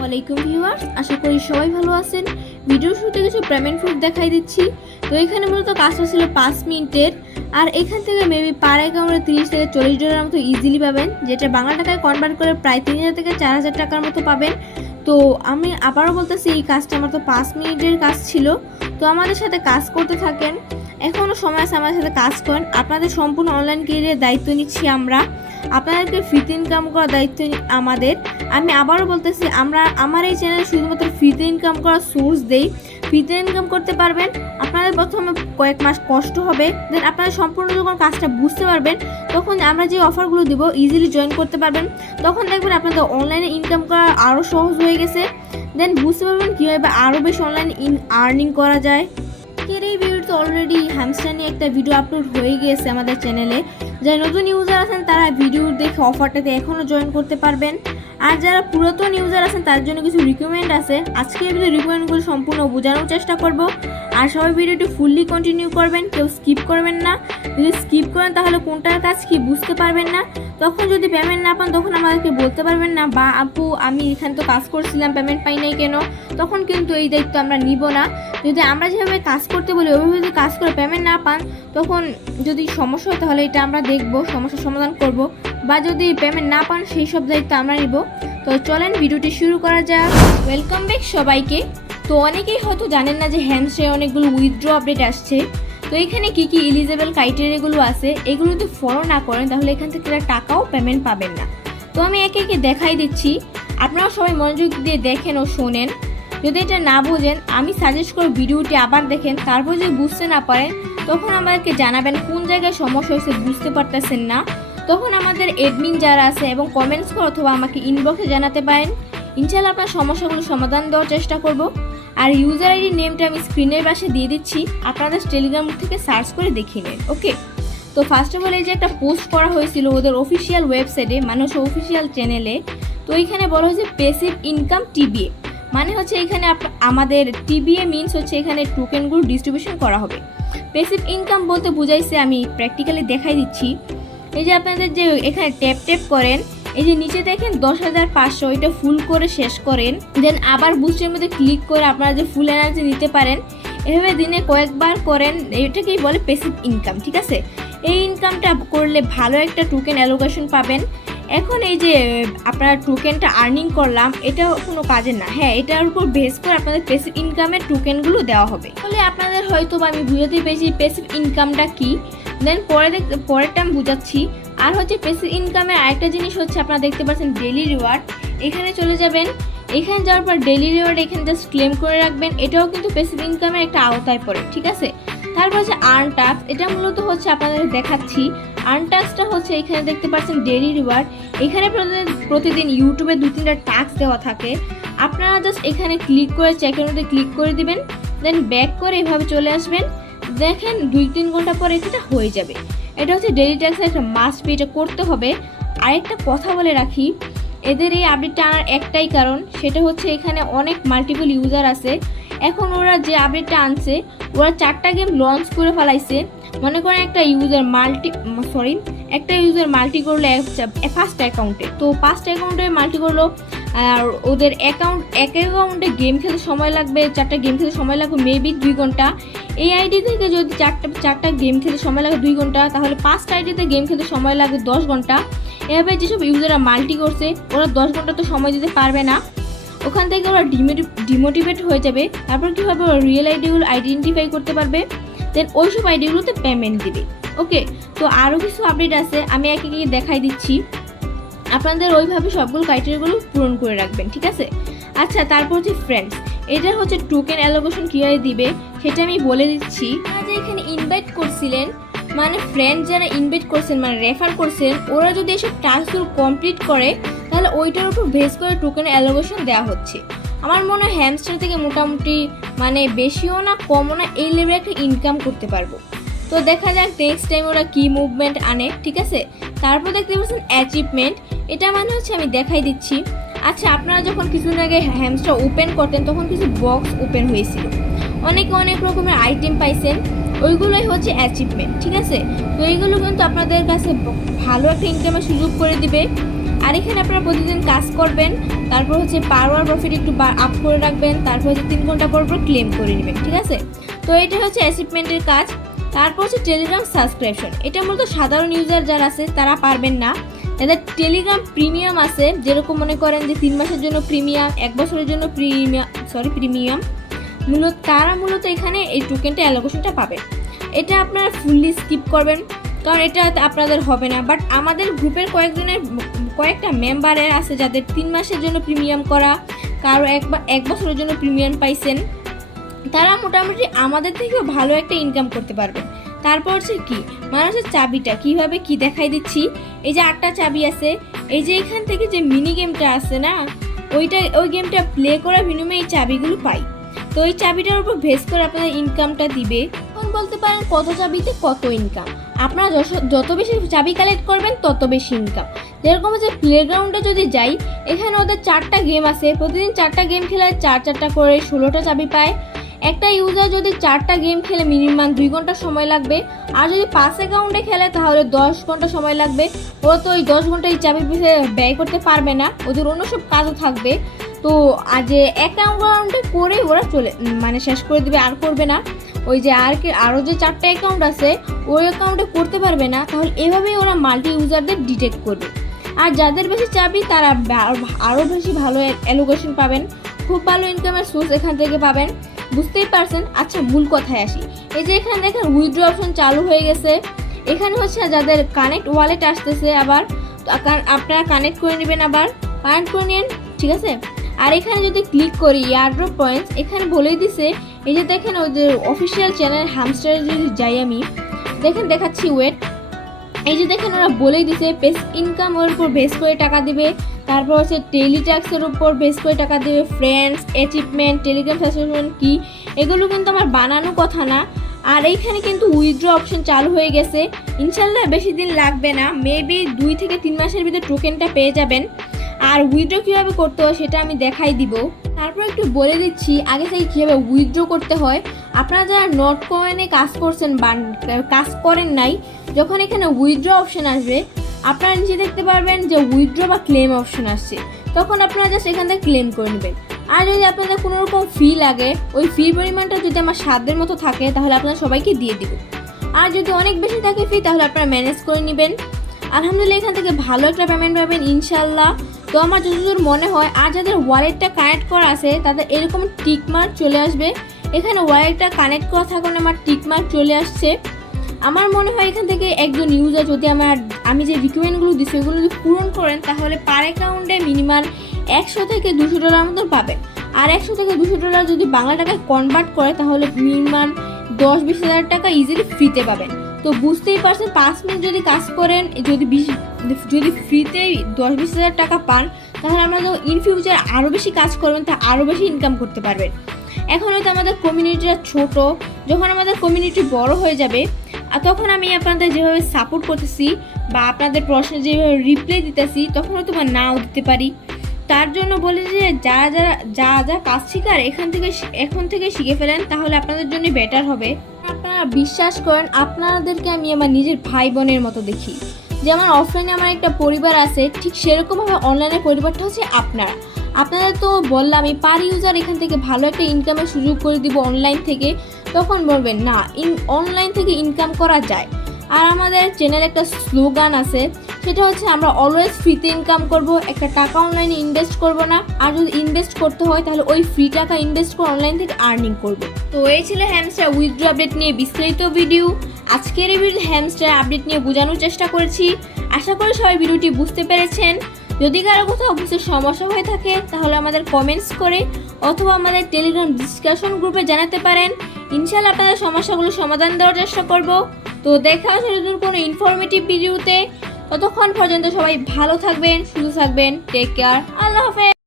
আসসালামাইকুম ভিউয়ার্স, আশা করি সবাই ভালো আছেন। ভিডিওর শুরুতে কিছু পেমেন্ট প্রুফ দেখাই দিচ্ছি। তো এখানে মূলত কাজটা ছিল 5 মিনিটের, আর এখান থেকে মেবি পার অ্যাকাউন্টে 30 থেকে 40 ডলার মতো ইজিলি পাবেন, যেটা বাংলা টাকায় কনভার্ট করে প্রায় 3000 থেকে 4000 টাকার মতো পাবেন। তো আমি আবারও বলতেছি, এই কাজটা আমার তো 5 মিনিটের কাজ ছিল। তো আমাদের সাথে কাজ করতে থাকেন, এখনও সময় আছে, আমাদের সাথে কাজ করেন। আপনাদের সম্পূর্ণ অনলাইন ক্যারিয়ারের দায়িত্ব নিচ্ছি আমরা, আপনাদেরকে ফ্রিতে ইনকাম করার দায়িত্ব আমাদের। আমি আবারও বলতেছি, আমার এই চ্যানেলে শুধুমাত্র ফ্রিতে ইনকাম করার সোর্স দেই। ফ্রিতে ইনকাম করতে পারবেন, আপনাদের প্রথমে কয়েক মাস কষ্ট হবে, দেন আপনারা সম্পূর্ণ যখন কাজটা বুঝতে পারবেন, তখন আমরা যে অফারগুলো দিব ইজিলি জয়েন করতে পারবেন। তখন দেখবেন আপনাদের অনলাইনে ইনকাম করা আরও সহজ হয়ে গেছে। দেন বুঝতে পারবেন কীভাবে আরও বেশি অনলাইনে আর্নিং করা যায়। এই ভিডিওতে অলরেডি হ্যামস্টার নিয়ে একটা ভিডিও আপলোড হয়ে গিয়েছে আমাদের চ্যানেলে। যারা নতুন ইউজার আছেন তারা ভিডিও দেখে অফারটাতে এখনও জয়েন করতে পারবেন। আর যারা পুরাতন ইউজার আছেন তার জন্য কিছু রিকমেন্ড আছে। আজকে এই ভিডিও রিকমেন্ডগুলো সম্পূর্ণ বোঝানোর চেষ্টা করব। আর সবাই ভিডিওটি ফুললি কন্টিনিউ করবেন, কেউ স্কিপ করবেন না। যদি স্কিপ করেন তাহলে কোনটার কাজ কি বুঝতে পারবেন না। তখন যদি পেমেন্ট না পান তখন আমাদেরকে বলতে পারবেন না, বা আপু আমি এখানে তো কাজ করছিলাম পেমেন্ট পাই নাই কেন, তখন কিন্তু এই দায়িত্ব আমরা নিব না। যদি আমরা যেভাবে কাজ করতে বলি ওইভাবে যদি কাজ করে পেমেন্ট না পান, তখন যদি সমস্যা হয় তাহলে এটা আমরা দেখব, সমস্যার সমাধান করব। বা যদি পেমেন্ট না পান সেই সব দায়িত্ব আমরা নিব। তো চলেন ভিডিওটি শুরু করা যাক। ওয়েলকাম ব্যাক সবাইকে। তো অনেকেই হয়তো জানেন না যে হ্যামস্টারে অনেকগুলো উইথড্র আপডেট আসছে। তো এখানে কি কি এলিজেবল ক্রাইটেরিয়াগুলো আছে, এগুলো যদি ফলো না করেন তাহলে এখান থেকে টাকাও পেমেন্ট পাবেন না। তো আমি একে একে দেখাই দিচ্ছি, আপনারা সবাই মনোযোগ দিয়ে দেখেন ও শোনেন। যদি এটা না বোঝেন আমি সাজেস্ট করি ভিডিওটি আবার দেখেন, তারপর যদি বুঝতে না পারেন তখন আমাদেরকে জানাবেন কোন জায়গায় সমস্যা হয়েছে বুঝতে পারতেছেন না। তখন আমাদের অ্যাডমিন যারা আছে এবং কমেন্টস করে অথবা আমাকে ইনবক্সে জানাতে পারেন। ইনশাআল্লাহ আপনার সমস্যাগুলো সমাধান দেওয়ার চেষ্টা করব। আর ইউজার আইডি নেমটা আমি স্ক্রিনের পাশে দিয়ে দিচ্ছি, আপনাদের টেলিগ্রাম থেকে সার্চ করে দেখিয়ে নেন। ওকে, তো ফার্স্ট অফ অল এই যে একটা পোস্ট করা হয়েছিল ওদের অফিসিয়াল ওয়েবসাইটে, মানে হচ্ছে অফিসিয়াল চ্যানেলে। তো এইখানে বলা হয়েছে প্যাসিভ ইনকাম টিবিএ, মানে হচ্ছে এখানে আমাদের টিবিএ মিনস হচ্ছে এখানে টোকেনগুলো ডিস্ট্রিবিউশন করা হবে। প্যাসিভ ইনকাম বলতে বুঝাইছে, আমি প্র্যাকটিক্যালি দেখাই দিচ্ছি। এই যে আপনাদের যে এখানে ট্যাপ করেন, এই যে নিচে দেখেন 10,500, এটা ফুল করে শেষ করেন। দেন আবার বুস্টের মধ্যে ক্লিক করে আপনারা যে ফুল এনার্জি নিতে পারেন। এভাবে দিনে কয়েকবার করেন, এটাকেই বলে প্যাসিভ ইনকাম। ঠিক আছে, এই ইনকামটা করলে ভালো একটা টোকেন অ্যালোকেশন পাবেন। এখন এই যে আপনারা টোকেনটা আর্নিং করলাম, এটা কোনো কাজের না। হ্যাঁ, এটার উপর বেস করে আপনাদের প্যাসিভ ইনকামের টোকেনগুলো দেওয়া হবে। তাহলে আপনাদের হয়তো আমি বুঝাতে পেরেছি প্যাসিভ ইনকামটা কি। দেন পরেরটা আমি বুঝাচ্ছি। আর হচ্ছে প্যাসিভ ইনকামের আরেকটা জিনিস হচ্ছে আপনারা দেখতে পাচ্ছেন ডেইলি রিওয়ার্ড। এখানে চলে যাবেন, এখানে যাওয়ার পর ডেইলি রিওয়ার্ড এখানে জাস্ট ক্লেম করে রাখবেন। এটাও কিন্তু প্যাসিভ ইনকামের একটা আওতায় পড়ে। ঠিক আছে, তারপর হচ্ছে আর্ন টাস্ক, এটা মূলত হচ্ছে আপনাদের দেখাচ্ছি। আর্ন টাস্কটা হচ্ছে এখানে দেখতে পাচ্ছেন ডেইলি রিওয়ার্ড। এখানে প্রতিদিন ইউটিউবে 2-3টা টাস্ক দেওয়া থাকে। আপনারা জাস্ট এখানে ক্লিক করে চেকের মধ্যে ক্লিক করে দিবেন, দেন ব্যাক করে এভাবে চলে আসবেন। দেখেন 2-3 ঘন্টা পরে এটা হয়ে যাবে। এটা হচ্ছে ডেইলি টাস্কের একটা মাস্ট বি, এটা করতে হবে। আরেকটা কথা বলে রাখি, এদের এই আপডেটটা আনার একটাই কারণ, সেটা হচ্ছে এখানে অনেক মাল্টিপল ইউজার আছে। এখন ওরা যে আপডেটটা আনছে, ওরা 4টা গেম লঞ্চ করে ফেলাইছে। মনে করেন একটা ইউজার মাল্টি করলো ফার্স্ট অ্যাকাউন্টে, তো 5টা অ্যাকাউন্টে মাল্টি করলো। আর ওদের এক অ্যাকাউন্টে গেম খেলতে সময় লাগবে, 4টা গেম খেলতে সময় লাগবে মেবি 2 ঘন্টা। এই আইডি থেকে যদি 4টা গেম খেলতে সময় লাগে 2 ঘন্টা, তাহলে 5টা আইডিতে গেম খেলতে সময় লাগবে 10 ঘন্টা। এভাবে যেসব ইউজাররা মাল্টি করছে ওরা 10 ঘন্টা তো সময় দিতে পারবে না, ওখান থেকে ওরা ডিমোটিভেট হয়ে যাবে। তারপর কীভাবে ওরা রিয়েল আইডিগুলো আইডেন্টিফাই করতে পারবে, দেন ওইসব আইডিগুলোতে পেমেন্ট দিবে। ওকে, তো আরও কিছু আপডেট আছে, আমি একে একে দেখাই দিচ্ছি। আপনাদের ওইভাবে সবগুলো ক্রাইটেরিয়াগুলো পূরণ করে রাখবেন। ঠিক আছে, আচ্ছা তারপর হচ্ছে ফ্রেন্ডস, এটা হচ্ছে টোকেন অ্যালোকেশন কীভাবে দিবে সেটা আমি বলে দিচ্ছি। আপনারা যে এখানে ইনভাইট করছিলেন, মানে ফ্রেন্ড যারা ইনভাইট করছেন মানে রেফার করছেন, ওরা যদি এসব টাস্কগুলো কমপ্লিট করে তাহলে ওইটার উপর বেস করে টোকেন অ্যালোকেশন দেওয়া হচ্ছে। আমার মনে হয় হ্যামস্টার থেকে মোটামুটি মানে বেশিও না কমও না, এই লেভেলে একটা ইনকাম করতে পারবো। তো দেখা যাক নেক্সট টাইম ওরা কী মুভমেন্ট আনে। ঠিক আছে, তারপর দেখতে পাচ্ছেন অ্যাচিভমেন্ট, এটা মানে হচ্ছে আমি দেখাই দিচ্ছি। আচ্ছা, আপনারা যখন কিছুদিন আগে হ্যামস্টার ওপেন করতেন তখন কিছু বক্স ওপেন হয়েছিল, অনেকে অনেক রকমের আইটেম পাইছেন, ওইগুলোই হচ্ছে অ্যাচিভমেন্ট। ঠিক আছে, তো এইগুলো কিন্তু আপনাদের কাছে ভালো একটা ইনকামের সুযোগ করে দিবে। আর এখানে আপনারা প্রতিদিন কাজ করবেন, তারপর হচ্ছে পার আওয়ার প্রফিট একটু আপ করে রাখবেন, তারপর হচ্ছে 3 ঘন্টা পর পর ক্লেম করে নেবেন, ঠিক আছে। তো এটা হচ্ছে অ্যাচিভমেন্টের কাজ। তারপর হচ্ছে টেলিগ্রাম সাবস্ক্রিপশন, এটা মূলত সাধারণ ইউজার যারা আছে তারা পারবেন না। যাদের টেলিগ্রাম প্রিমিয়াম আছে, যেরকম মনে করেন যে 3 মাসের জন্য প্রিমিয়াম, 1 বছরের জন্য প্রিমিয়াম, তারা মূলত এখানে এই টোকেনটা অ্যালোকেশনটা পাবেন। এটা আপনারা ফুললি স্কিপ করবেন, কারণ এটা আপনাদের হবে না। বাট আমাদের গ্রুপের কয়েকটা মেম্বারের আছে যাদের 3 মাসের জন্য প্রিমিয়াম করা, কারো 1 বছরের জন্য প্রিমিয়াম পাইছেন, তারা মোটামুটি আমাদের থেকেও ভালো একটা ইনকাম করতে পারবে। তারপর হচ্ছে কি মানুষের চাবিটা কীভাবে কি দেখাই দিচ্ছি। এই যে 8টা চাবি আছে, এই যে এখান থেকে যে মিনি গেমটা আছে না, ওই গেমটা প্লে করার বিনিময়ে এই চাবিগুলো পাই। তো এই চাবিটার উপর বেস করে আপনাদের ইনকামটা দিবে। এখন বলতে পারেন কত চাবিতে কত ইনকাম, আপনারা যত বেশি চাবি কালেক্ট করবেন তত বেশি ইনকাম। যেরকম হচ্ছে প্লেগ্রাউন্ডে যদি যাই, এখানে ওদের 4টা গেম আছে, প্রতিদিন 4টা গেম খেলে 4 করে 16টা চাবি পায়। একটা ইউজার যদি 4টা গেম খেলে মিনিমাম 2 ঘন্টা সময় লাগবে, আর যদি 5 অ্যাকাউন্টে খেলে তাহলে 10 ঘন্টা সময় লাগবে। ওরা তো ওই 10 ঘন্টা এই চাবি পিছিয়ে ব্যয় করতে পারবে না, ওদের অন্য সব কাজও থাকবে। তো আজ অ্যাকাউন্টে করে ওরা শেষ করে দিবে, আর করবে না। ওই যে আরও যে 4টা অ্যাকাউন্ট আছে ওই অ্যাকাউন্টে করতে পারবে না, তাহলে এভাবেই ওরা মাল্টি ইউজারদের ডিটেক্ট করবে। আর যাদের বেশি চাবি তারা আরও বেশি ভালো অ্যালোকেশন পাবেন, খুব ভালো ইনকামের সোর্স এখান থেকে পাবেন, বুঝতেই পারছেন। আচ্ছা, মূল কথায় আসি। এই যে এখানে দেখেন উইথড্র অপশন চালু হয়ে গেছে। এখানে হচ্ছে যাদের কানেক্ট ওয়ালেট আসতেছে, আবার আপনারা কানেক্ট করে নেবেন, আবার কানেক্ট করে নিন, ঠিক আছে। আর এখানে যদি ক্লিক করি এয়ারড্রপ পয়েন্টস, এখানে বলেই দিছে, এই যে দেখেন ওদের অফিসিয়াল চ্যানেল হামস্টারে যদি যাই আমি, দেখেন দেখাচ্ছি ওয়েট, এই যে দেখেন ওরা বলেই দিছে পেস ইনকাম ওর উপর বেস করে টাকা দিবে, তারপর হচ্ছে টেলিট্যাক্সের উপর বেস করে টাকা দেবে, ফ্রেন্ডস, অ্যাচিভমেন্ট, টেলিগ্রাম সাবস্ক্রিপশন কি, এগুলো কিন্তু আমার বানানো কথা না। আর এইখানে কিন্তু উইথড্র অপশন চালু হয়ে গেছে, ইনশাল্লাহ বেশি দিন লাগবে না, মেবি 2 থেকে 3 মাসের ভিতরে টোকেনটা পেয়ে যাবেন। আর উইথড্র কীভাবে করতে হয় সেটা আমি দেখাই দিব। তারপর একটু বলে দিচ্ছি আগে থেকে কীভাবে উইথড্র করতে হয়। আপনারা যারা নট কয়েনে কাজ করছেন বা কাজ করেন নাই, যখন এখানে উইথড্র অপশন আসবে আপনারা নিচে দেখতে পারবেন যে উইথড্র বা ক্লেম অপশন আসছে, তখন আপনারা জাস্ট এখান থেকে ক্লেম করে নেবেন। আর যদি আপনাদের কোনো রকম ফি লাগে, ওই ফি পরিমাণটা যদি আমার সাধ্যের মতো থাকে তাহলে আপনারা সবাইকে দিয়ে দিব। আর যদি অনেক বেশি থাকে ফি তাহলে আপনারা ম্যানেজ করে নেবেন। আলহামদুলিল্লাহ এখান থেকে ভালো একটা পেমেন্ট পাবেন ইনশাল্লাহ। তো আমার যতদূর মনে হয়, আর যাদের ওয়ালেটটা কানেক্ট করা আছে তাদের এরকম টিকমার্ক চলে আসবে। এখানে ওয়ালেটটা কানেক্ট করা থাকুন, আমার টিকমার্ক চলে আসছে। আমার মনে হয় এখান থেকে একজন ইউজার যদি আমি যে রিকোয়ারমেন্টগুলো দিচ্ছি ওগুলো যদি পূরণ করেন তাহলে পার অ্যাকাউন্টে মিনিমাম $100 থেকে $200 মতো পাবেন। আর $100 থেকে $200 যদি বাংলা টাকায় কনভার্ট করে তাহলে মিনিমাম 10-20 হাজার টাকা ইজিলি ফ্রিতে পাবেন। তো বুঝতেই পারছেন 5 মিনিট যদি কাজ করেন, যদি ফ্রিতেই 10-20 হাজার টাকা পান, তাহলে আমরা যখন ইন ফিউচার আরও বেশি কাজ করবেন তা আরও বেশি ইনকাম করতে পারবেন। এখন হয়তো আমাদের কমিউনিটিটা ছোট, যখন আমাদের কমিউনিটি বড় হয়ে যাবে আর তখন আমি আপনাদের যেভাবে সাপোর্ট করতেছি বা আপনাদের প্রশ্নে যেভাবে রিপ্লাই দিতেছি তখন হয়তো বা নাও দিতে পারি। তার জন্য বলি যে যা কাজ শেখার এখন থেকে শিখে ফেলেন, তাহলে আপনাদের জন্য বেটার হবে। আপনারা বিশ্বাস করেন, আপনাদেরকে আমি আমার নিজের ভাই বোনের মতো দেখি। যেমন অফলাইনে আমার একটা পরিবার আছে, ঠিক সেরকমভাবে অনলাইনের পরিবারটা হচ্ছে আপনাদের তো বললাম আমি পার ইউজার এখান থেকে ভালো একটা ইনকামের সুযোগ করে দিব অনলাইন থেকে, তখন বলবেন না অনলাইন থেকে ইনকাম করা যায়। আর আমাদের চ্যানেলে একটা স্লোগান আছে, সেটা হচ্ছে আমরা অলওয়েজ ফ্রিতে ইনকাম করব, একটা টাকা অনলাইনে ইনভেস্ট করব না, আর যদি ইনভেস্ট করতে হয় তাহলে ওই ফ্রি টাকা ইনভেস্ট করে অনলাইন থেকে আর্নিং করব। তো এই ছিল হ্যামস্টার উইথড্র আপডেট নিয়ে বিস্তারিত ভিডিও। আজকের এই ভিডিও হ্যামস্টার আপডেট নিয়ে বোঝানোর চেষ্টা করেছি। আশা করি সবাই ভিডিওটি বুঝতে পেরেছেন। যদি কারো কোথাও বুঝতে সমস্যা হয়ে থাকে তাহলে আমাদের কমেন্টস করে অথবা আমাদের টেলিগ্রাম ডিসকাশন গ্রুপে জানাতে পারেন। ইনশাআল্লাহ আপনাদের সমস্যাগুলো সমাধান দেওয়ার চেষ্টা করব। তো দেখা হচ্ছে নতুন কোনো ইনফরমেটিভ ভিডিওতে। ততক্ষণ পর্যন্ত সবাই ভালো থাকবেন, সুস্থ থাকবেন। টেক কেয়ার, আল্লাহ হাফেজ।